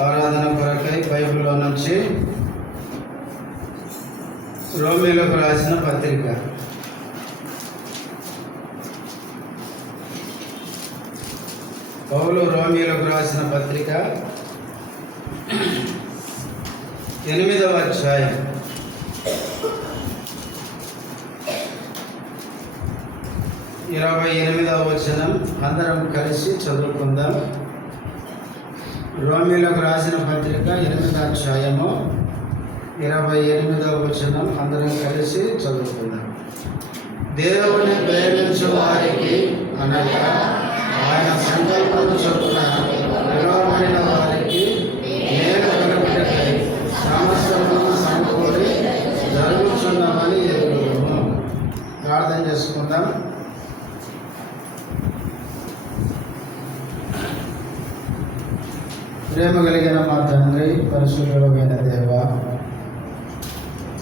ఆరాధన కొరకై బైబిల్లో నుంచి రోమీయులకు రాసిన పత్రిక పౌలు రోమీయులకు రాసిన పత్రిక 8వ అధ్యాయం 28వ వచనం అందరం కలిసి చదువుకుందాం. రోమీయులకు రాసిన పత్రిక 8వ అధ్యాయము 28వ వచనం అందరం కలిసి చదువుకుందాం. దేవుని ప్రేమించు వారికి అనగా ఆయన సంకల్పము చొప్పున పిలువబడిన వారికి మేలు కలుగుటకై సమస్తము సమకూడి జరుగుతున్నవని ఎరుగుదుము. ప్రార్థన చేసుకుందాం. ప్రేమ కలిగిన మా తండ్రి, పరిశుద్ధుడైన దేవ,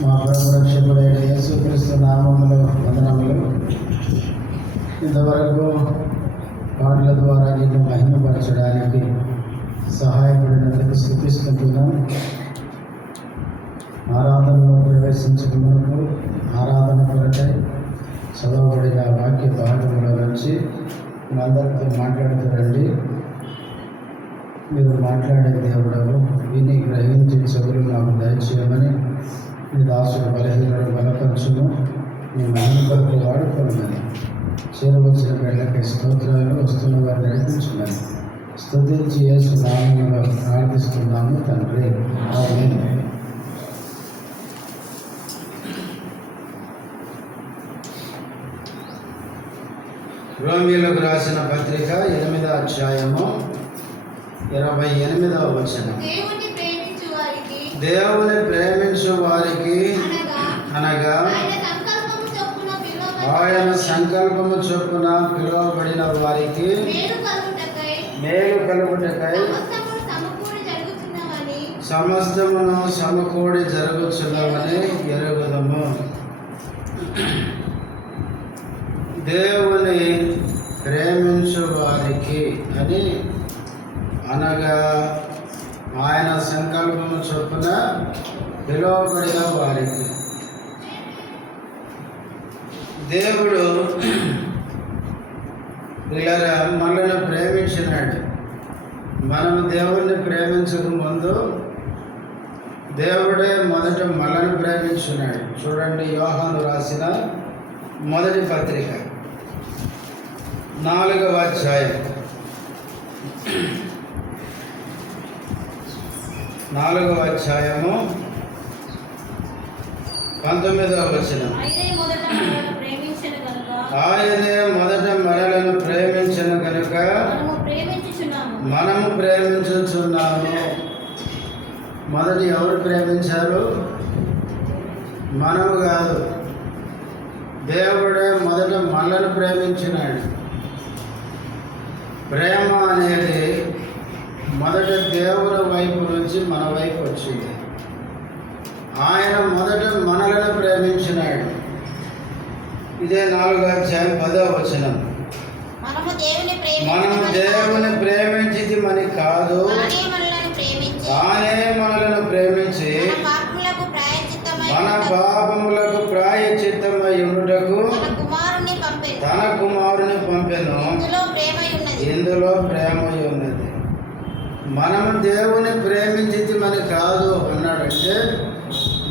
మా ప్రభు రక్షకుడైన యేసుక్రీస్తు నామములో వందనములు. ఇంతవరకు పాటల ద్వారా నిన్ను మహిమపరచడానికి సహాయపడినందుకు స్తుతిస్తున్నాం. ఆరాధనలో ప్రవేశించడానికి ఆరాధన కొరకై చదవబడిన వాక్య భాగంలో నుంచి అందరితో మాట్లాడుతారండి. మీరు మాట్లాడే దేవుడవు, విని గ్రహించి చెవులు నాకు దయచేయమని మీ దాసుడు బలహీనుడు బలపరచును, మీ మహిమకు వాడుకోమని చేరవచ్చిన బిడ్డలకి స్తోత్రాలు వస్తున్న వారు నడిపించుమని స్తుతించి యేసు నామములో ప్రార్థిస్తున్నాము తండ్రి, ఆమేన్. రోమీయులకు రాసిన పత్రిక 8వ అధ్యాయము 28వ వచనం. దేవుని ప్రేమించు వారికి అనగా ఆయన సంకల్పము చొప్పున పిలువబడిన వారికి మేలు కలుగుటకై సమస్తమును సమకూడి జరుగుతున్నవని ఎరుగుదము. దేవుని ప్రేమించు వారికి అని అనగా ఆయన సంకల్పము చొప్పున పిలువబడిన వారికి. దేవుడు ఇలా మనల్ని ప్రేమించినాడు. మనం దేవుణ్ణి ప్రేమించక ముందు దేవుడే మొదట మనల్ని ప్రేమించున్నాడు. చూడండి, యోహాను రాసిన మొదటి పత్రిక 4వ అధ్యాయం 4వ అధ్యాయము 19వ వచనం. ఆయనే మొదట మనలను ప్రేమించిన కనుక మనము ప్రేమించుచున్నాము. మొదటి ఎవరు ప్రేమించారు? మనము కాదు, దేవుడే మొదట మనలను ప్రేమించినాడు. ప్రేమ అనేది మొదట దేవుని వైపు నుంచి మన వైపు వచ్చింది. ఆయన మొదట మనలను ప్రేమించినాడు. ఇదే 4వ అధ్యాయం 10వ వచనం. మనము దేవుని ప్రేమించింది మని కాదు, తానే మనలను ప్రేమించి మన పాపములకు ప్రాయశ్చిత్తమై ఉండుటకు తన కుమారుని పంపెను. ఇందులో ప్రేమ ఉన్నది. మనము దేవుని ప్రేమించింది మని కాదు అన్నాడంటే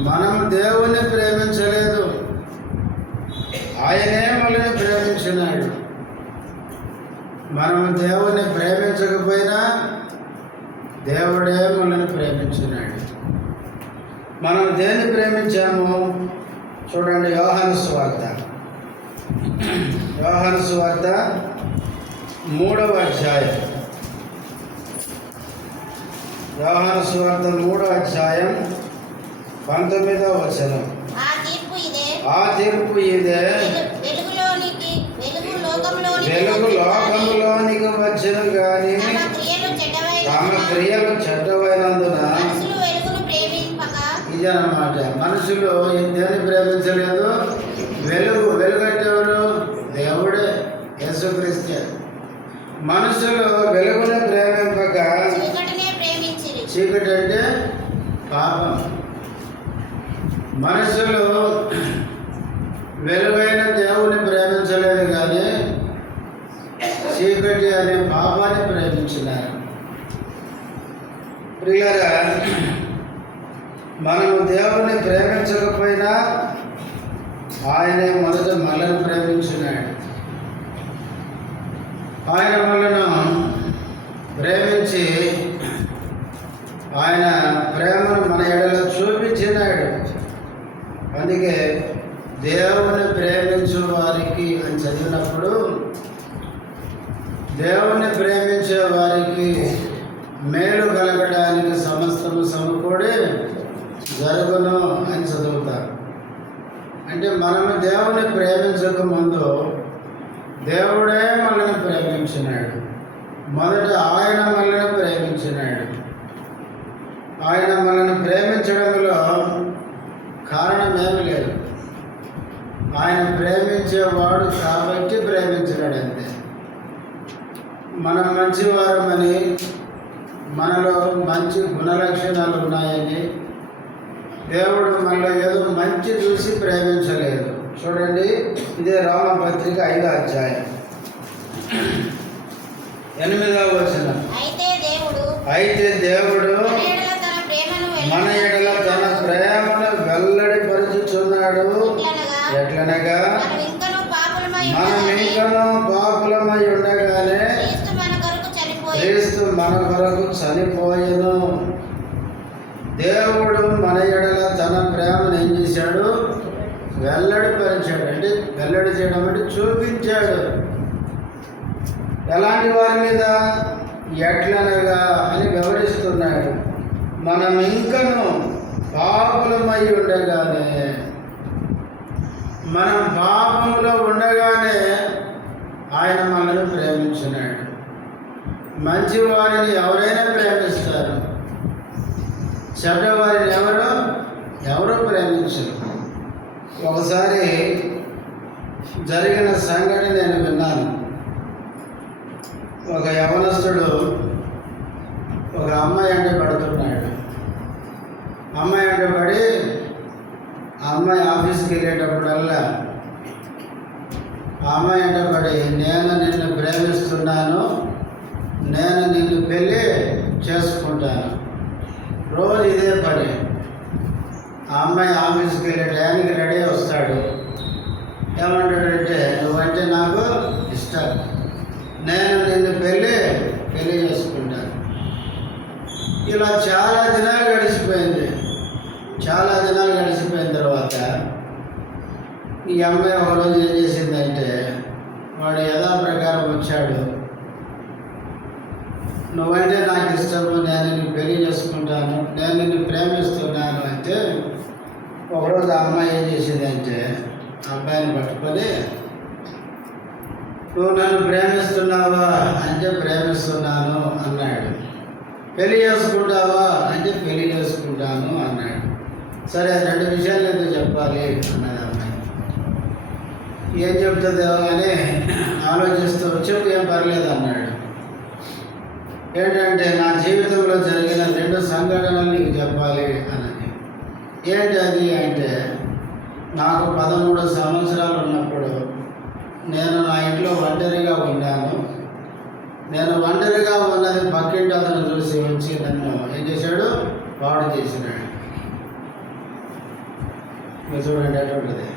మనము దేవుని ప్రేమించలేదు, ఆయనే మనల్ని ప్రేమించినాడు. మనము దేవుని ప్రేమించకపోయినా దేవుడే మనల్ని ప్రేమించినాడు. మనం దేన్ని ప్రేమించాము? చూడండి, యోహాను సువార్త 3వ అధ్యాయం. యోహాను సువార్త 3వ అధ్యాయం 19వ వచనం. ఆ తీర్పు ఇదే, వెలుగు లోకములోనికి వచ్చెను గాని తమ క్రియలు చెడ్డవైనందున. ఇదన్నమాట. మనుషులు దేన్ని ప్రేమించలేదు? వెలుగంటే ఎవరు? దేవుడే, యేసుక్రీస్తే. మనుషులు వెలుగును ప్రేమింపక చీకటి అంటే పాపం. మనుషులు వెలుగైన దేవుని ప్రేమించలేదు కానీ చీకటి అనే పాపాన్ని ప్రేమించినారు. ప్రియులారా, మనము దేవుని ప్రేమించకపోయినా ఆయనే మొదట మనల్ని ప్రేమించినాడు. ఆయన మనను ప్రేమించి ఆయన ప్రేమను మన ఎడలో చూపించినాడు. అందుకే దేవుని ప్రేమించు వారికి అని చదివినప్పుడు దేవుని ప్రేమించే వారికి మేలు కలగడానికి సమస్తము సమకూడి జరుగును అని చదువుతారు. అంటే మనము దేవుని ప్రేమించక ముందు దేవుడే మనల్ని ప్రేమించినాడు. మొదట ఆయన మనల్ని ప్రేమించినాడు. ఆయన మనల్ని ప్రేమించడంలో కారణం ఏమి లేదు. ఆయన ప్రేమించేవాడు కాబట్టి ప్రేమించినాడు అంతే. మనం మంచివారమని, మనలో మంచి గుణలక్షణాలు ఉన్నాయని దేవుడు మనలో ఏదో మంచి చూసి ప్రేమించలేదు. చూడండి, ఇదే రోమపత్రిక 5వ అధ్యాయం 8వ వచనం. అయితే దేవుడు మన ఎడల తన ప్రేమను వెల్లడిపరుచుచున్నాడు. ఎట్లనగా మనం ఇంకనూ పాపులమై ఉండగానే క్రీస్తు మన కొరకు చనిపోయెను. దేవుడు మన ఎడల తన ప్రేమను ఏం చేశాడు? వెల్లడిపరిచాడు. అంటే వెల్లడి చేయడం అంటే చూపించాడు. ఎలాంటి వారి మీద? ఎట్లనగా అని వివరిస్తున్నాడు. మనం ఇంకను పాపులమై ఉండగానే, మనం పాపములో ఉండగానే ఆయన మనల్ని ప్రేమించినాడు. మంచి వారిని ఎవరైనా ప్రేమిస్తారు, చెడ్డవారిని ఎవరు ప్రేమించరు. ఒకసారి జరిగిన సంఘటన నేను విన్నాను. ఒక యవనస్తుడు ఒక అమ్మాయి అంటే పడుతున్నాడు. అమ్మాయి అంటే పడి ఆ అమ్మాయి ఆఫీస్కి వెళ్ళేటప్పుడల్లా ఆ అమ్మాయి అంటే పడి, నేను నిన్ను ప్రేమిస్తున్నాను, నేను నిన్ను పెళ్ళి చేసుకుంటాను. రోజు ఇదే పని. ఆ అమ్మాయి ఆఫీస్కి వెళ్ళే టైంకి రెడీ వస్తాడు. ఏమంటాడంటే, నువ్వంటే నాకు ఇష్టం, నేను నిన్ను పెళ్ళి చేసుకుంటాను. ఇలా చాలా దినాలు గడిచిపోయింది. చాలా దినాలు గడిచిపోయిన తర్వాత ఈ అమ్మాయి ఒకరోజు ఏం చేసిందంటే, వాడు యథాప్రకారం వచ్చాడు. నువ్వంటే నాకు ఇష్టము, నేను నిన్ను పెళ్లి చేసుకుంటాను, నేను నిన్ను ప్రేమిస్తున్నాను అంటే, ఒకరోజు ఆ అమ్మాయి ఏం చేసిందంటే ఆ అబ్బాయిని పట్టుకొని, నువ్వు నన్ను ప్రేమిస్తున్నావా అంటే ప్రేమిస్తున్నాను అన్నాడు. పెళ్లి చేసుకుంటావా అంటే పెళ్లి చేసుకుంటాను అన్నాడు. సరే, 2 విషయాలు ఎందుకు చెప్పాలి అన్నది అమ్మాయి. ఏం చెప్తుందో అని ఆలోచిస్తూ, చెప్పు, ఏం పర్లేదు అన్నాడు. ఏంటంటే, నా జీవితంలో జరిగిన 2 సంఘటనలు నీకు చెప్పాలి అన్నది. ఏంటి అది అంటే, నాకు 13 సంవత్సరాలు ఉన్నప్పుడు నేను నా ఇంట్లో ఒంటరిగా ఉన్నాను. నేను ఒంటరిగా ఉన్నది పక్కింటి అతను చూసి వచ్చి నన్ను ఏం చేశాడు? పాడు చేసినాడు. మీరు చూడండి, అటువంటిది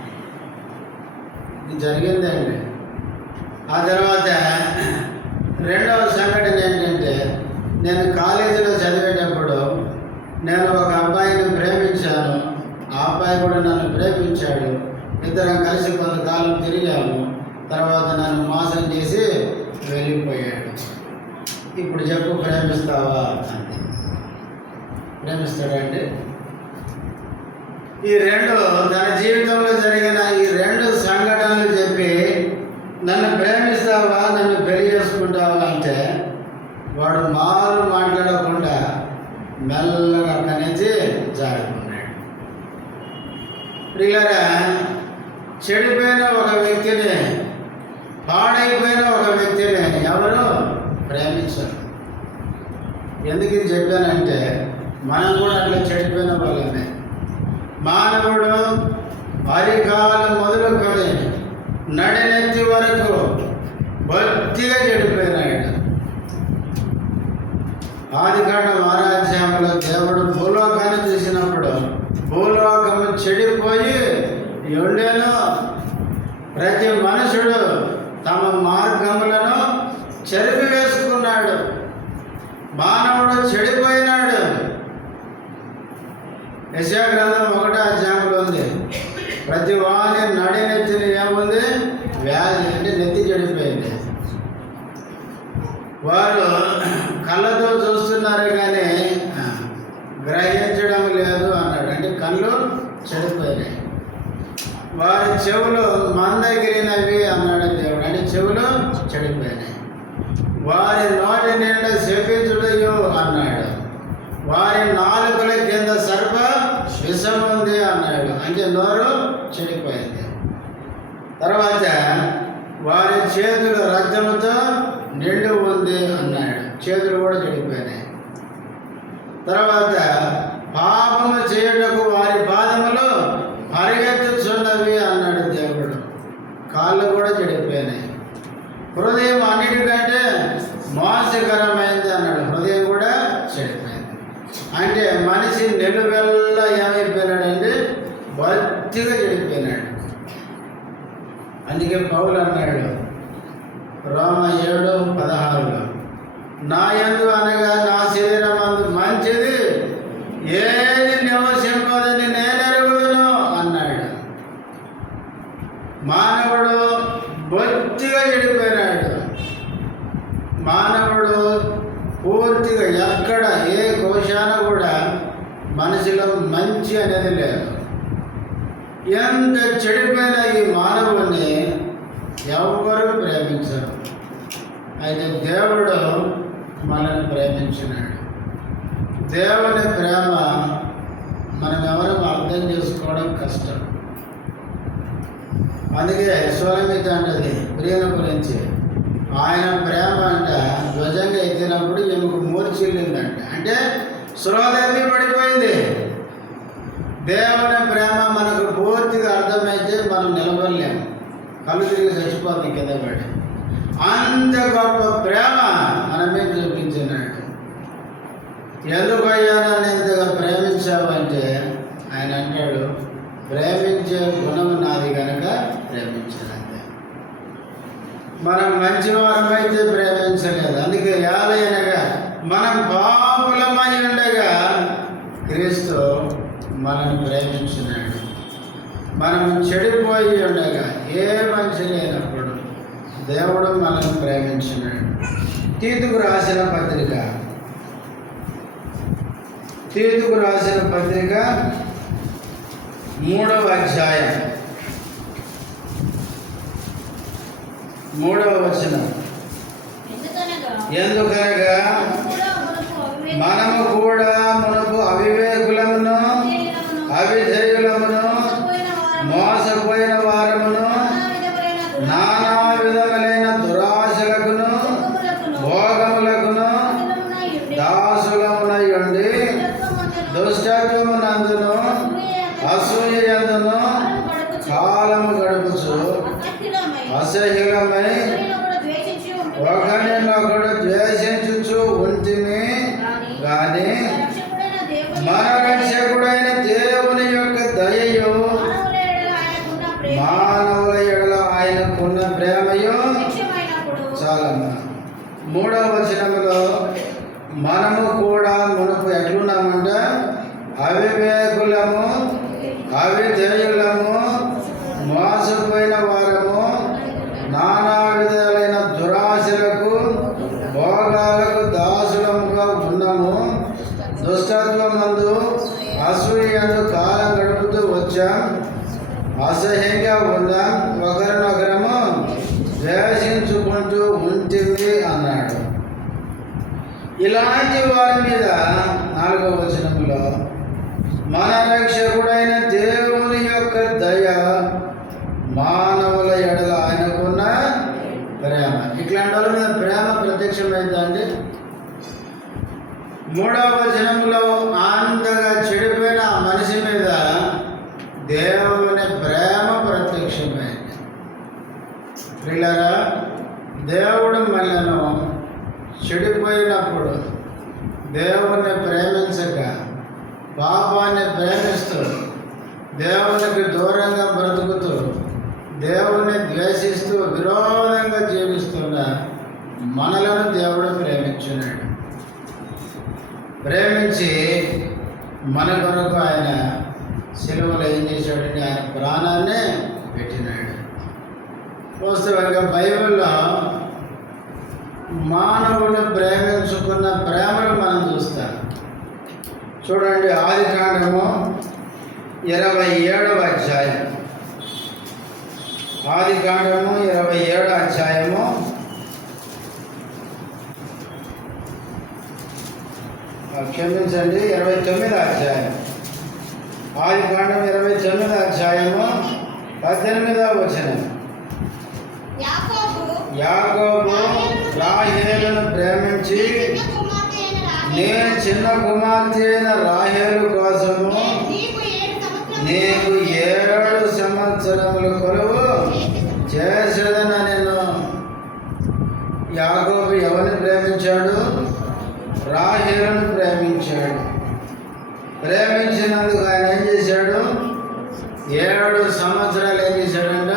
ఇది జరిగిందండి. ఆ తర్వాత 2వ సంఘటన ఏంటంటే, నేను కాలేజీలో చదివేటప్పుడు నేను ఒక అబ్బాయిని ప్రేమించాను. ఆ అబ్బాయి కూడా నన్ను ప్రేమించాడు. ఇద్దరం కలిసి కొంతకాలం తిరిగాము. తర్వాత నన్ను మోసం చేసి వెళ్ళిపోయాడు. ఇప్పుడు చెప్పు, ప్రేమిస్తావా అంటే ప్రేమిస్తాడండి. ఈ 2 తన జీవితంలో జరిగిన ఈ 2 సంఘటనలు చెప్పి, నన్ను ప్రేమిస్తావా, నన్ను పెళ్లి చేసుకుంటావా అంటే, వాడు మాట్లాడకుండా మెల్లగా అక్కడి నుంచి జారుకున్నాడు. ప్రియులారా, చెడిపోయిన ఒక వ్యక్తిని, పాడైపోయిన ఒక వ్యక్తిని ఎవరు ప్రేమించరు. ఎందుకు ఇది చెప్పానంటే మనం కూడా అట్లా చెడిపోయిన వాళ్ళమే. మానవుడు అరికాలు మొదలుకొని నడినెత్తి వరకు బొత్తిగా చెడిపోయినాడు. ఆదికాండం 6వ అధ్యాయంలో దేవుడు భూలోకాన్ని చూసినప్పుడు భూలోకము చెడిపోయి ఉండెను. ప్రతి మనుషుడు తమ మార్గములను చెరిపి వేసుకున్నాడు. మానవుడు చెడిపోయినాడు. యెషయా గ్రంథం 1వ అధ్యాయంలో ఉంది, ప్రతి వాని నడినెత్తిని ఏముంది? వ్యాధి, అంటే నెత్తి చెడిపోయింది. వారు కళ్ళతో చూస్తున్నారు కానీ గ్రహించడం లేదు అన్నాడు. అంటే కళ్ళు చెడిపోయినాయి. వారి చెవులు మందగిరినవి అన్నాడు దేవుడు. అంటే చెవులు చెడిపోయినాయి. వారి నోటి నిండా శపించుడయో అన్నాడు. వారి నాలుకల కింద సర్ప విషం ఉంది అన్నాడు. అంటే నోరు చెడిపోయింది. తర్వాత వారి చేతులు రక్తముతో నిండు ఉంది అన్నాడు. చేతులు కూడా చెడిపోయినాయి. తర్వాత పాపము చేయుటకు వారి పాదములు పరిగెత్తుచున్నవి అన్నాడు దేవుడు. కాళ్ళు కూడా చెడిపోయినాయి. హృదయం అన్నిటికంటే మోసకరమైంది అన్నాడు. హృదయం కూడా చెడిపోయింది. అంటే మనిషి నిలువెల్ల ఏమైపోయినాడంటే బొత్తిగా చెడిపోయినాడు. అందుకే పౌలు అన్నాడు రోమ 7:16, నా యందు అనగా నా శరీరమందు మంచిది ఏది నివసింపదని నేనెరుగుదును అన్నాడు. మానవుడు బొత్తిగా చెడిపోయినాడు. మానవుడు పూర్తిగా ఎక్కడ ఏ కోశాన కూడా మనిషిలో మంచి అనేది లేదు. ఎంత చెడిపోయిన ఈ మానవుని ఎవ్వరూ ప్రేమించరు. అయితే దేవుడు మనల్ని ప్రేమించినాడు. దేవుని ప్రేమ మనం ఎవరు అర్థం చేసుకోవడం కష్టం. అందుకే సోలమిత అంటది ప్రియుల గురించి, ఆయన ప్రేమ అంట ధ్వజంగా ఎత్తినప్పుడు ఈమెకు మూర్చిల్లిందంట. అంటే శ్రోతల్ని పడిపోయింది. దేవుని ప్రేమ మనకు పూర్తిగా అర్థమైతే మనం నిలబడలేము. కళ్ళు తిరిగి చచ్చిపోతుంది కింద పడి. అంత గొప్ప ప్రేమ మన మీద చూపించినాడు. ఎందుకయ్యా నన్ను ఇంతగా ప్రేమించావంటే ఆయన అంటాడు, ప్రేమించే గుణం నాది కనుక ప్రేమించాలంటే. మనం మంచివారమైతే ప్రేమించలేదు. అందుకే యాలయనగా మనం పాపులమై ఉండగా క్రీస్తు మనల్ని ప్రేమించినాడు. మనం చెడిపోయి ఉండగా ఏ మంచి లేనప్పుడు దేవుడు మనల్ని ప్రేమించినాడు. తీతుకు రాసిన పత్రిక 3వ అధ్యాయం 3వ వచనం, ఎందుకనగా మనము కూడా మునుపు అవివేకులమును అవిధేయులమును మోసపోయిన వారమును నానా విధములైన దురాశలకును భోగములకును దాసులమునై ఉండి దుష్టత్వమునందును అసూయ యందును కాలము గడుపుచు అసహ్యులమై ఒకరినొకడు ద్వేషించుచు ఉంటిమి గాని మన రక్షకుడైన దేవుని యొక్క దయయు మానవుల ఎడల ఆయనకున్న ప్రేమయు చాలమ్మ. 3వ వచనములో మనము కూడా మునుపు ఎట్లున్నామంట? అవివేకులము అవిధేయులము మోసపోయిన వారము నానా విధాలైన దురాశలకు భోగాలకు దాసులముగా ఉన్నాము. దుష్టత్వమందు అసూయందు కాలం గడుపుతూ వచ్చాం. అసహ్యంగా ఉన్నాం. ఒకరినొకరము ద్వేషించుకుంటూ ఉంటుంది అన్నాడు. ఇలాంటి వారి మీద 4వ వచనంలో మన రక్షకుడైన దేవుని యొక్క దయ మానవుల ఎడల ఆయనకున్న ప్రేమ. ఇట్లాంటి వాళ్ళ మీద ప్రేమ ప్రత్యక్షమైందండి. 3వ వచనంలో అంతగా చెడిపోయిన ఆ మనిషి మీద దేవుని ప్రేమ ప్రత్యక్షమైంది. ప్రియులారా, దేవుడు మనలను చెడిపోయినప్పుడు దేవుణ్ణి ప్రేమించక పాపాన్ని ప్రేమిస్తూ దేవునికి దూరంగా బ్రతుకుతూ దేవుణ్ణి ద్వేషిస్తూ విరోధంగా జీవిస్తున్న మనలను దేవుడు ప్రేమించున్నాడు. ప్రేమించి మన కొరకు ఆయన సిలువలో ఏం చేశాడంటే ఆయన ప్రాణాన్ని పెట్టినాడు. వాస్తవంగా బైబిల్లో మానవులు ప్రేమించుకున్న ప్రేమను మనం చూస్తాం. చూడండి, ఆదికాండము 27వ అధ్యాయం. ఆదికాండము 27వ అధ్యాయము క్షమించండి 29వ అధ్యాయం. ఆదికాండం 29వ అధ్యాయము 18వ వచనం. యాకోబు రాహేలును ప్రేమించి, నేను చిన్న కుమార్తె అయిన రాహేలు కోసము నీకు 7 సంవత్సరములు కొలువు చేసేదనెను. యాకోబు ఎవరిని ప్రేమించాడు? రాహేలును ప్రేమించాడు. ప్రేమించినందుకు ఆయన ఏం చేశాడు? 7 సంవత్సరాలు ఏం చేశాడంట?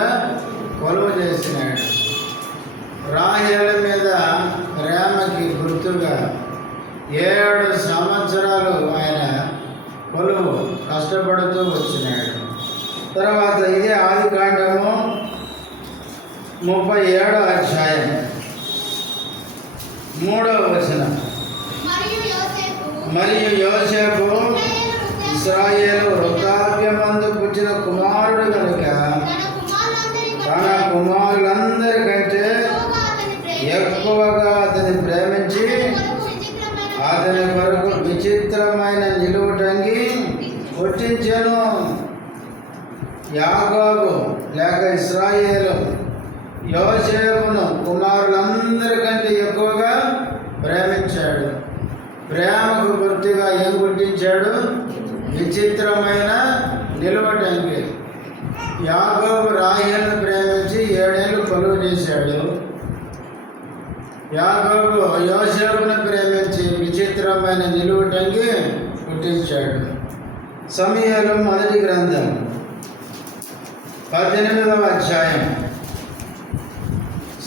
కొలువు చేసినాడు. రాహేలు మీద ప్రేమకి గుర్తుగా 7 సంవత్సరాలు ఆయన కొలువు కష్టపడుతూ వచ్చినాడు. తర్వాత ఇదే ఆదికాండము 37వ అధ్యాయం 3వ వచనం. మరియు యోసేపు ఇశ్రాయేలు వృద్ధాప్యమందు పుట్టిన కుమారుడు కనుక తన కుమారులందరికంటే ఎక్కువగా అతని ప్రేమించి అతని కొరకు విచిత్రమైన నిలువుటంగి పుట్టించెను. యాకోబు లేక ఇశ్రాయేలు యోసేపును కుమారులందరికంటే ఎక్కువగా ప్రేమించాడు. ప్రేమకు గుర్తుగా ఏం పుట్టించాడు? విచిత్రమైన నిలువటంగి. యాకోబు రాహేలును ప్రేమించి 7 ఏళ్ళు కొలువు చేశాడు. యాకోబు యోసేపును ప్రేమించి విచిత్రమైన నిలువుటంగి పుట్టించాడు. సమూయేలు మొదటి గ్రంథం 18వ అధ్యాయం.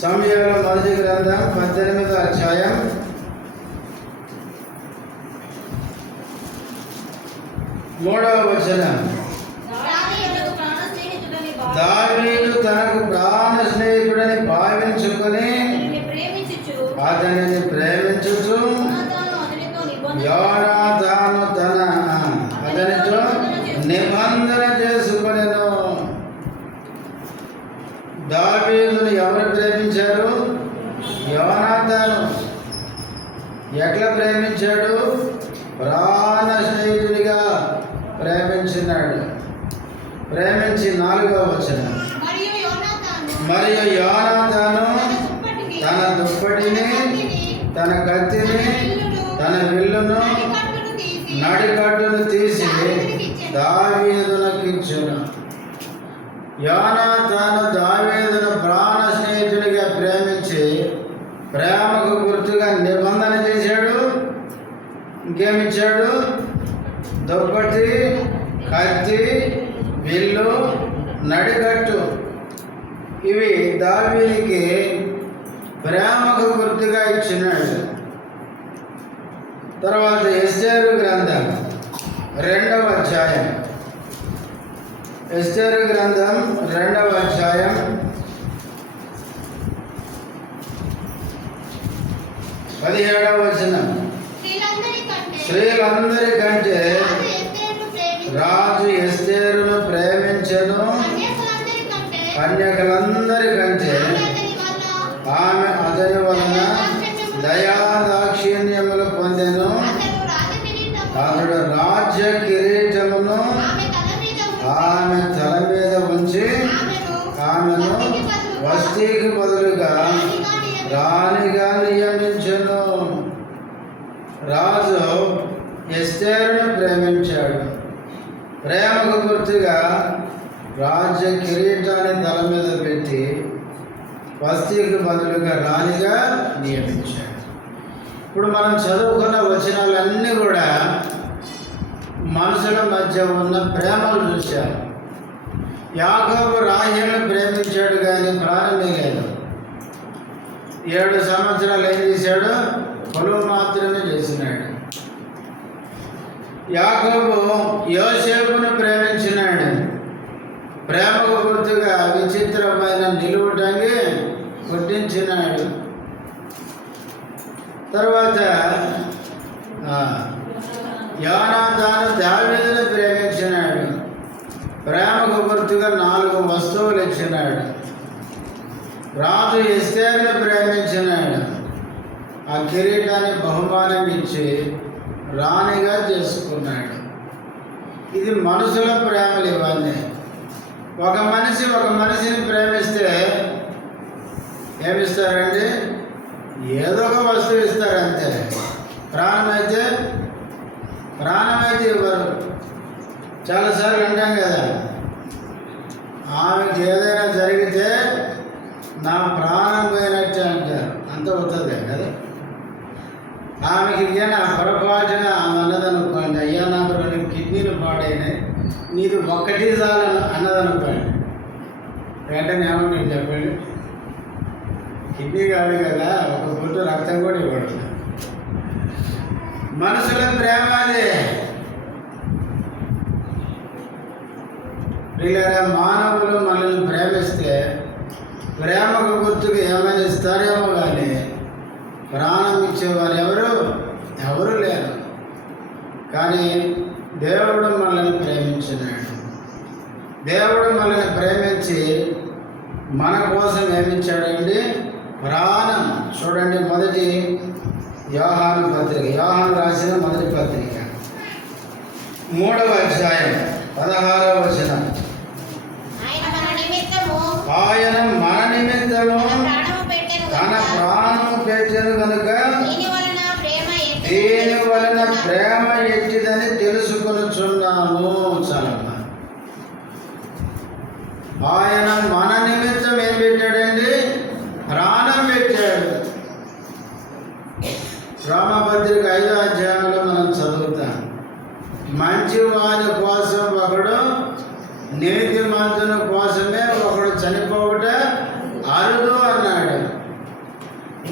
సమూయేలు మొదటి గ్రంథం 18వ అధ్యాయం 3వ వచనం. దావీదు తనకు ప్రాణ స్నేహితుడని భావించుకొని అతనిని ప్రేమించుచు యోనాతాను అతనితో నిబంధన చేసుకొనెను. దావీదును ఎవరు ప్రేమించారు? యోనాతాను. ఎట్లా ప్రేమించాడు? ప్రాణ స్నేహితుడిగా ప్రేమించినాడు. ప్రేమించి 4వ వచనం. మరియు యోనాతాను తన దుప్పటిని, తన కత్తిని, తన విల్లును, నడికట్టును తీసి దావీదునకిచ్చెను. యోనాతాను దావీదును ప్రాణ స్నేహితుడిగా ప్రేమించి ప్రేమకు గుర్తుగా నిబంధన చేశాడు. ఇంకేమిచ్చాడు? దుప్పటి, కత్తి, విల్లు, నడికట్టు. ఇవి దావీదుకి ప్రేమకు గుర్తుగా ఇచ్చినాడు. తర్వాత ఎస్తేరు గ్రంథం 2వ అధ్యాయం. ఎస్తేరు గ్రంథం 2వ అధ్యాయం 17వ వచనం. స్త్రీలందరికంటే రాజు ఎస్తేరును ప్రేమించెను. కన్యకలందరికంటే ఆమె అతని వలన దయాదాక్షిణ్యములు పొందెను. అతడు రాజ్య కిరీటమును ఆమె తల మీద ఉంచి ఆమెను వస్తీకి బదులుగా రాణిగా నియమించెను. రాజు ఎస్తేరును ప్రేమించాడు. ప్రేమకు గుర్తుగా రాజ్య కిరీటాన్ని తల మీద పెట్టి వస్తీకి బదులుగా రాణిగా నియమించాడు. ఇప్పుడు మనం చదువుకున్న వచనాలన్నీ కూడా మనుషుల మధ్య ఉన్న ప్రేమలు చూశారు. యాకోబు రాహేలును ప్రేమించాడు, కానీ ప్రాణమే లేదు. 7 సంవత్సరాలు ఏం చేశాడు? కొలువు మాత్రమే చేసినాడు. యాకోబు యోసేపును ప్రేమించినాడు. ప్రేమకు గుర్తుగా విచిత్రమైన నిలువుటంగి కొట్టించినాడు. తర్వాత యోనాతాను దావీదును ప్రేమించినాడు. ప్రేమకు గుర్తుగా 4 వస్తువులు ఇచ్చినాడు. రాజు ఎస్తేరును ప్రేమించినాడు. ఆ కిరీటాన్ని బహుమానం ఇచ్చి రాణిగా చేసుకున్నాడు. ఇది మనుషుల ప్రేమలు ఇవన్నీ. ఒక మనిషిని ప్రేమిస్తే ఏమిస్తారండి? ఏదో ఒక వస్తువు ఇస్తారు అంతే. ప్రాణమైతే ఇవ్వరు. చాలాసార్లు అంటాం కదా, ఆమెకి ఏదైనా జరిగితే నా ప్రాణం పోయినట్టే అంటారు. అంత అవుతుంది కదా. ఆమెకి నా పొరపాటున ఆమె అన్నదనుకోండి, అయ్యా నాకు 2 కిడ్నీలు పాడైనాయి, నీది ఒక్కటి చాలు అన్నదనుకోండి, వెంటనే ఏమంటుంది చెప్పండి? కిడ్నీ కాదు కదా, ఒక బొట్టు రక్తం కూడా ఇవ్వడు. మనుషుల ప్రేమ అదే. వీళ్ళ మానవులు మనల్ని ప్రేమిస్తే ప్రేమకు గుర్తుకు ఏమైనా ఇస్తారేమో, కానీ ప్రాణం ఇచ్చేవారు ఎవరు లేరు. కానీ దేవుడు మనల్ని ప్రేమించినాడు. దేవుడు మనల్ని ప్రేమించి మన కోసం ఏమిచ్చాడండి? ప్రాణం. చూడండి, మొదటి యోహాను పత్రిక, యోహాను రాసిన మొదటి పత్రిక 3వ అధ్యాయం 16వ వచనం. ఆయన మన నిమిత్తము తన ప్రాణము పెట్టెను కనుక దీని వలన ప్రేమ ఎట్టిదని తెలుసుకొనుచున్నాము. చాలమ్మా. ఆయన మన నిమిత్తం ఏం పెట్టాడండి? ప్రాణం పెట్టాడు. రోమపత్రిక 5వ అధ్యాయంలో మనం చదువుతాం. మంచి వారి కోసం ఒకడు, నీతిమంతుని కోసమే ఒకడు చనిపోవట అరుదు అన్నాడు.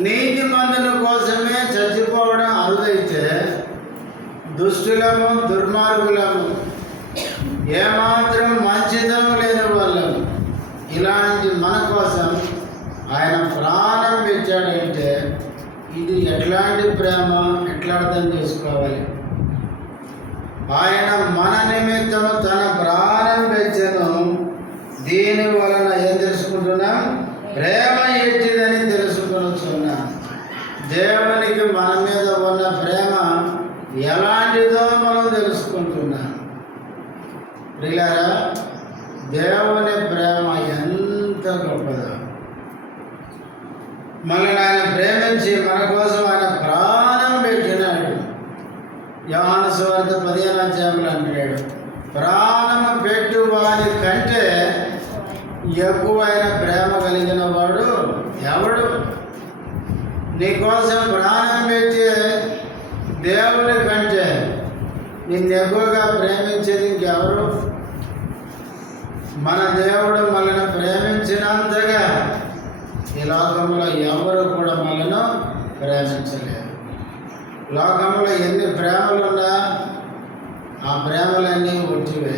నీతిమంతుని కోసమే చచ్చిపోవడం అరుదైతే, దుష్టులము, దుర్మార్గులము, ఏమాత్రం మంచితనం లేని వాళ్ళము, ఇలాంటి మన కోసం ఆయన ప్రాణం పెట్టాడంటే ఇది ఎట్లాంటి ప్రేమ, ఎట్లా అర్థం చేసుకోవాలి? ఆయన మన నిమిత్తము తన ప్రాణం పెట్టెను, దీని వలన ఏం తెలుసుకుంటున్నాం? ప్రేమ ఎట్టిదని తెలుసుకొనుచున్నాం. దేవునికి మన మీద ఉన్న ప్రేమ ఎలాంటిదో మనం తెలుసుకుంటున్నాం. ప్రియులారా, దేవుని ప్రేమ ఎంత గొప్పదో! మనల్ని ఆయన ప్రేమించి మన కోసం ఆయన ప్రాణం పెట్టినాడు. యోహాను సువార్త 15వ అధ్యాయంలో అంటాడు, ప్రాణము పెట్టు వారి కంటే ఎక్కువైన ప్రేమ కలిగిన వాడు ఎవడు? నీకోసం ప్రాణం పెట్టే దేవుని కంటే నిన్ను ఎక్కువగా ప్రేమించేది ఇంకెవరు? మన దేవుడు మనల్ని ప్రేమించినంతగా ఈ లోకంలో ఎవరు కూడా మనల్ని ప్రేమించలేరు. లోకంలో ఎన్ని ప్రేమలున్నా ఆ ప్రేమలన్నీ ఒట్టివే.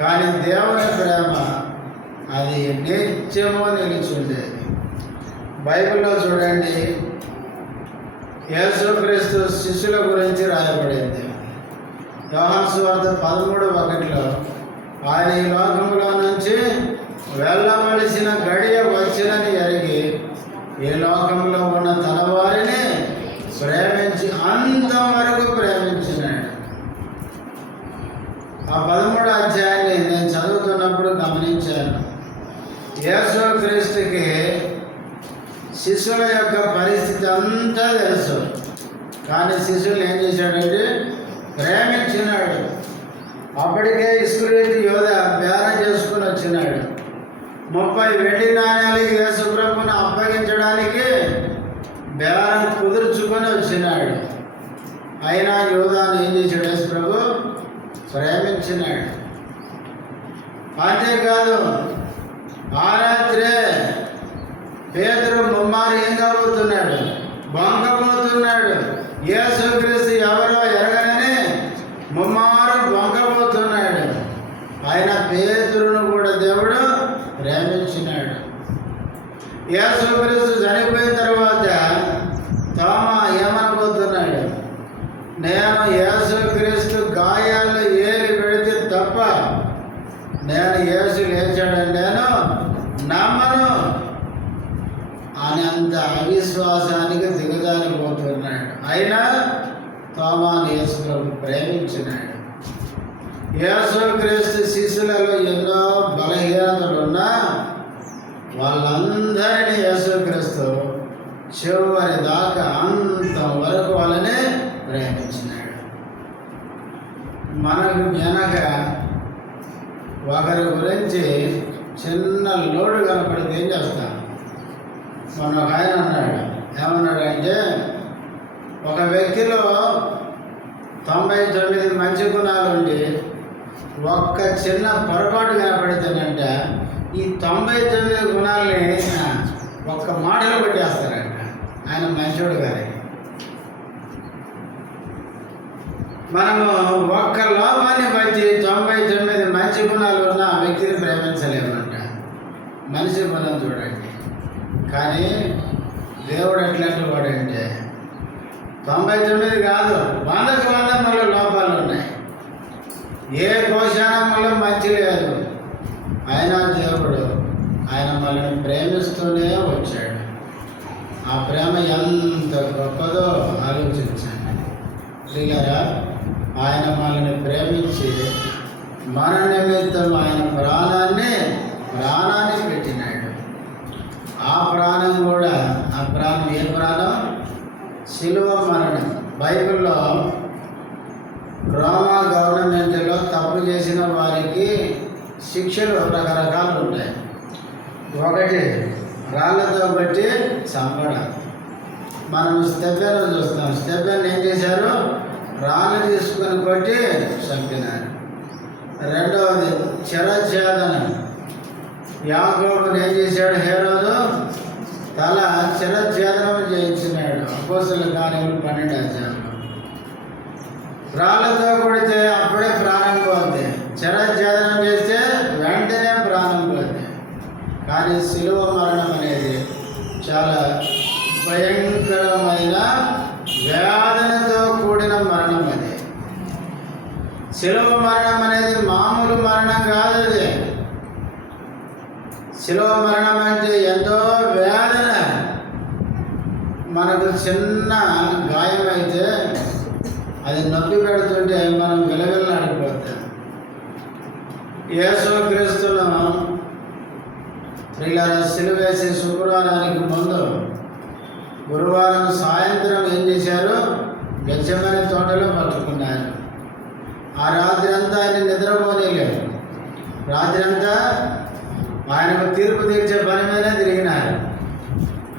కానీ దేవుని ప్రేమ అది నిత్యము నిలిచుండేది. బైబిల్లో చూడండి, యేసుక్రీస్తు శిష్యుల గురించి రాయబడింది. యోహాను సువార్త 13:1 ఆయన ఈ లోకంలో నుంచి వెళ్ళవలసిన గడియ వచ్చినని ఎరిగి ఈ లోకంలో ఉన్న తన వారిని ప్రేమించి అంతవరకు ప్రేమించినాడు. ఆ 13వ అధ్యాయాన్ని నేను చదువుతున్నప్పుడు గమనించాను. యేసుక్రీస్తుకి శిష్యుల యొక్క పరిస్థితి అంతా తెలుసు. కానీ శిష్యులు ఏం చేశాడంటే ప్రేమించినాడు. అప్పటికే ఇస్కరియోతు యోధ బేరం చేసుకుని వచ్చినాడు. 30 వెండి నాణ్యాలకి యేసు ప్రభువును అప్పగించడానికి బేరం కుదుర్చుకొని వచ్చినాడు. అయినా యోధాను ఏం చేశాడు? యేసు ప్రభు ప్రేమించినాడు. అంతేకాదు ఆ రాత్రే పేతురు ముమ్మారు ఏం కాబోతున్నాడు? బొంకబోతున్నాడు. యేసుక్రీస్తు ఎవరో ఎరగనని ముమ్మారు బొంకబోతున్నాడు. ఆయన పేతురును కూడా దేవుడు ప్రేమించినాడు. యేసుక్రీస్తు చనిపోయిన తర్వాత తోమా ఏమనబోతున్నాడు? నేను యేసుక్రీస్తు గాయాలు ఏరి పెడితే తప్ప నేను యేసు లేచాడని నేను నమ్మను అని అంత అవిశ్వాసానికి దిగజారిపోతున్నాడు. అయినా తోమాను యేసు ప్రభు ప్రేమించినాడు. యేసుక్రీస్తు శిష్యులలో ఎన్నో బలహీనతలున్నా వాళ్ళందరినీ యేసుక్రీస్తు చివరి దాకా అంతం వరకు వాళ్ళని ప్రేమించినాడు. మనకు వెనక ఒకరి గురించి చిన్న లోడు కనపడితే ఏం చేస్తాం? మొన్న ఒక ఆయన అన్నాడు, ఏమన్నాడంటే ఒక వ్యక్తిలో 99 మంచి గుణాలు ఉండి ఒక్క చిన్న పొరపాటు కనపడితేనంట ఈ 99 గుణాలని ఒక్క మాటలు పెట్టేస్తారంట. ఆయన మంచోడు గారి. మనము ఒక్క లోపాన్ని బట్టి 99 మంచి గుణాలు ఉన్న ఆ వ్యక్తిని ప్రేమించలేమంట. మనిషి గుణం చూడండి. కానీ దేవుడు ఎట్లాంటి వాడంటే 99 కాదు, 100కు 100 మళ్ళీ లోపాలు ఉన్నాయి. ఏ కోశానంలో మంచి లేదు. అయినా దేవుడు ఆయన మనల్ని ప్రేమిస్తూనే వచ్చాడు. ఆ ప్రేమ ఎంత గొప్పదో ఆలోచించండి. ప్రియులారా, ఆయన మనల్ని ప్రేమించి మన నిమిత్తం ఆయన ప్రాణాన్ని పెట్టినాడు. ఆ ప్రాణం కూడా ఏ ప్రాణం? శిలువ మరణం. బైబిల్లో రోమా గవర్నమెంట్లో తప్పు చేసిన వారికి శిక్షలు రకరకాలు ఉంటాయి. ఒకటి రాళ్ళతో బట్టి చంపడం. మనం స్టెఫెన్ చూస్తాం. స్టెఫెన్ ఏం చేశారు? రాళ్ళు తీసుకొని కొట్టి చంపినారు. రెండవది శిరఛేదనం. యాకోబుని ఏం చేశాడు? హేరోదు తల శిరఛేదనం చేయించినాడు. అపోస్తలుల కార్యములు 12వ అధ్యాయంలో. రాళ్ళతో కొడితే అప్పుడే ప్రాణం పోద్ది. శిరఛేదనం చేస్తే వెంటనే ప్రాణం పోద్ది. కానీ శిలువ మరణం అనేది చాలా భయంకరమైన వేదనతో కూడిన మరణం. అది శిలువ మరణం అనేది మామూలు మరణం కాదు. అది శిలువ మరణం అంటే ఎంతో వేదన. మనకు చిన్న గాయం అయితే అది నొప్పి పెడుతుంటే మనం విలవిల్లాడిపోతాం. యేసుక్రీస్తును ప్రియులారా సిలువేసి శుక్రవారానికి ముందు గురువారం సాయంత్రం ఏం చేశారు? గెత్సేమనే తోటలో పట్టుకున్నారు. ఆ రాత్రి అంతా ఆయన నిద్రపోనేలేదు. రాత్రి అంతా ఆయనకు తీర్పు తీర్చే పని మీదనే తిరిగినారు.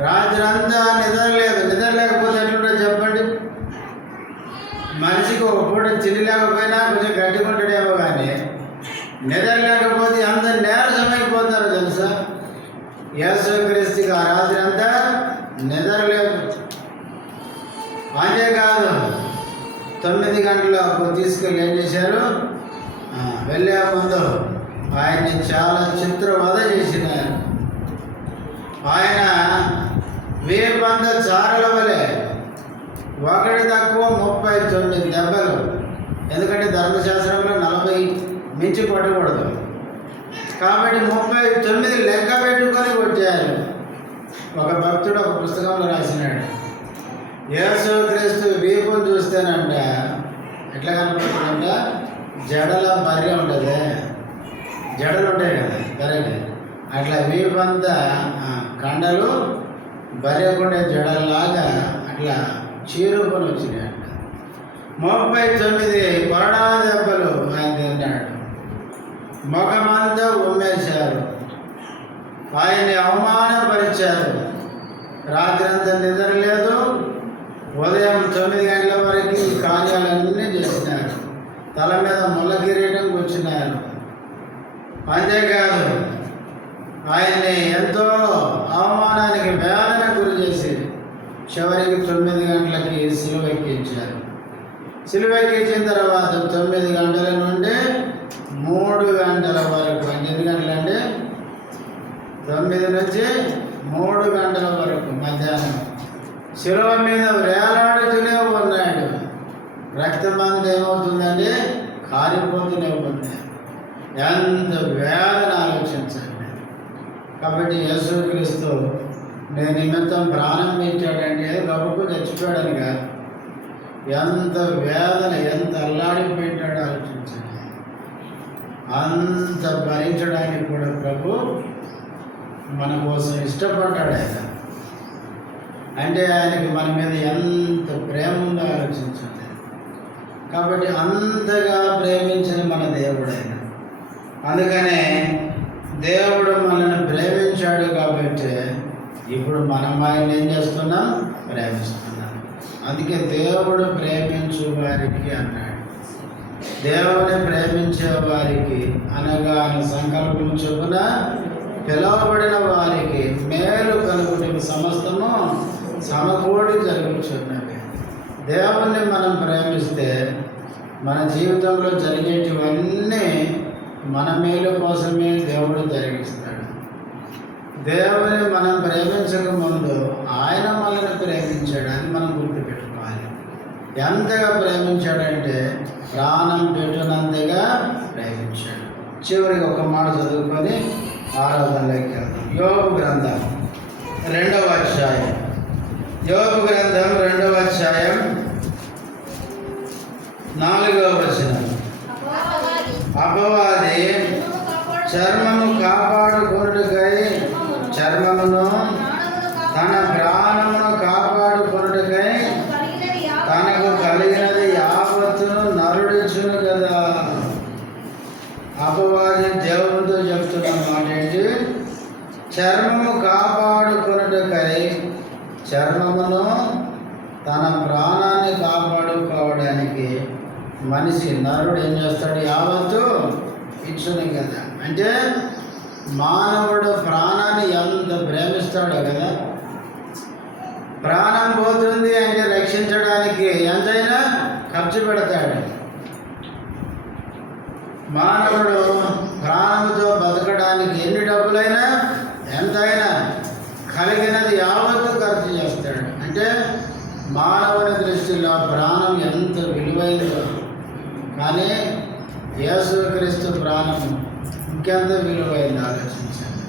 రాత్రి అంతా నిద్ర లేకపోతే ఎట్లుంటో చెప్పండి. మనిషికి ఒక పూట చిల్లి లేకపోయినా కొంచెం గట్టిగా ఉంటాడేమో, కానీ నిద్ర లేకపోతే అంత నీరసమైపోతారు తెలుసా. యేసుక్రీస్తుకి ఆ రాత్రి అంతా నిద్ర లేదు. అంతేకాదు 9 గంటలకు తీసుకెళ్ళి ఏం చేశారు? వెళ్ళే ముందు ఆయన్ని చాలా చిత్రవధ చేసినారు. ఆయన వేపంత చారల వలె ఒకటి తక్కువ 39 దెబ్బలు. ఎందుకంటే ధర్మశాస్త్రంలో 40 మించి కొట్టకూడదు. కాబట్టి 39 లెక్క పెట్టుకొని కొట్టారు. ఒక భక్తుడు ఒక పుస్తకంలో రాసినాడు, యేసుక్రీస్తు వీపును చూస్తేనంట ఎట్లా కనపడుతుందంట? జడల బర్రె ఉంటుంది, జడలు ఉంటాయి కదా కరెక్ట్. అట్లా వీపంతా కండలు బర్రెకుండే జడల్లాగా అట్లా చీరుకొని వచ్చినాయంట. 39 కొరడా దెబ్బలు ఆయన తిన్నాడు. ముఖమంతా ఉమ్మేశారు, ఆయన్ని అవమానపరిచారు. రాత్రి అంతా నిద్ర లేదు. ఉదయం 9 గంటల వరకు ఈ కార్యాలన్నీ చేసినారు. తల మీద ముళ్ళ కిరీటం కూర్చున్నారు. అంతేకాదు ఆయన్ని ఎంతో అవమానానికి వేదన గురి చేసి చివరికి 9 గంటలకి సిలువ ఎక్కించారు. సిలువ ఎక్కించిన తర్వాత 9 గంటల నుండి 3 గంటల వరకు, 8 గంటలండి, 9 నుంచి 3 గంటల వరకు మధ్యాహ్నం శిలువ మీద వేలాడుతూనే ఉన్నాడు. రక్తం అంతా ఏమవుతుందండి? కారిపోతూనే ఉంది. ఎంత వేదన ఆలోచించండి. కాబట్టి యేసుక్రీస్తు నేను నిమిత్తం ప్రాణం పెట్టాడండి, గొప్పకు చచ్చిపోయాడని కాదు. ఎంత వేదన, ఎంత అల్లాడిపోయాడో ఆలోచించండి. అంత భరించడానికి కూడా ప్రభు మన కోసం ఇష్టపడ్డాడు. ఆయన అంటే ఆయనకి మన మీద ఎంత ప్రేమ ఉందో ఆలోచించండి. కాబట్టి అంతగా ప్రేమించిన మన దేవుడు ఆయన. అందుకనే దేవుడు మనల్ని ప్రేమించాడు కాబట్టి ఇప్పుడు మనం ఆయన ఏం చేస్తున్నాం? ప్రేమిస్తున్నాం. అందుకే దేవుడు ప్రేమించు వారికి అన్నాడు. దేవుని ప్రేమించే వారికి అనగా ఆయన సంకల్పం చొప్పున పిలువబడిన వారికి మేలు కలుగుటకు సమస్తము సమకూడి జరుగుతున్నవి. దేవుణ్ణి మనం ప్రేమిస్తే మన జీవితంలో జరిగేటివన్నీ మన మేలు కోసమే దేవుడు జరిగిస్తాడు. దేవుని మనం ప్రేమించక ముందు ఆయన మనల్ని ప్రేమించాడు అని మనం గుర్తుపెట్టుకోవాలి. ఎంతగా ప్రేమించాడంటే ప్రాణం పెట్టునంతగా ప్రేమించాడు. చివరికి ఒక మాట చదువుకొని ఆరాధనలోకి వెళ్దాం. యోబు గ్రంథం 2వ అధ్యాయం. యోబు గ్రంథం 2వ అధ్యాయం 4వ వచనం. అపవాది చర్మము కాపాడుకొనుటకై చర్మమును తన ప్రాణమును కాపాడుకొనుటకై తనకు కలిగినది యావత్తును నరుడిచును కదా. అపవాది దేవునితో చెప్తున్న మాట ఏంటి? చర్మము కాపాడుకొనుటకై చర్మమును తన ప్రాణాన్ని కాపాడుకోవడానికి మనిషి నరుడు ఏం చేస్తాడు? యావత్తు ఇచ్చును కదా. అంటే మానవుడు ప్రాణాన్ని ఎంత ప్రేమిస్తాడో కదా. ప్రాణం పోతుంది అంటే రక్షించడానికి ఎంతైనా ఖర్చు పెడతాడు. మానవుడు ప్రాణంతో బతకడానికి ఎన్ని డబ్బులైనా ఎంతైనా కలిగినది యావత్తు ఖర్చు చేస్తాడు. అంటే మానవుని దృష్టిలో ప్రాణం ఎంత విలువైందో, కానీ యేసుక్రీస్తు ప్రాణం ఇంకెంత విలువైందో ఆలోచించండి.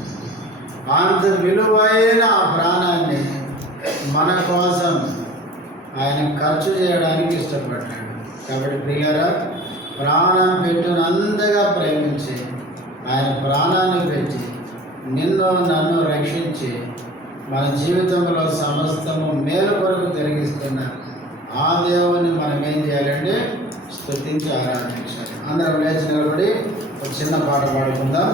అంత విలువైన ఆ ప్రాణాన్ని మన కోసం ఆయన ఖర్చు చేయడానికి ఇష్టపడ్డాడు. కాబట్టి ప్రియులారా, ప్రాణం పెట్టునంతగా ప్రేమించి ఆయన ప్రాణాన్ని పెట్టి నిన్ను నన్ను రక్షించి మన జీవితంలో సమస్తము మేలు కొరకు జరిగిస్తున్న ఆ దేవుని మనం ఏం చేయాలంటే స్తుతించి ఆరాధించాలి. అందరం లేచి నిలబడి ఒక చిన్న పాట పాడుకుందాం.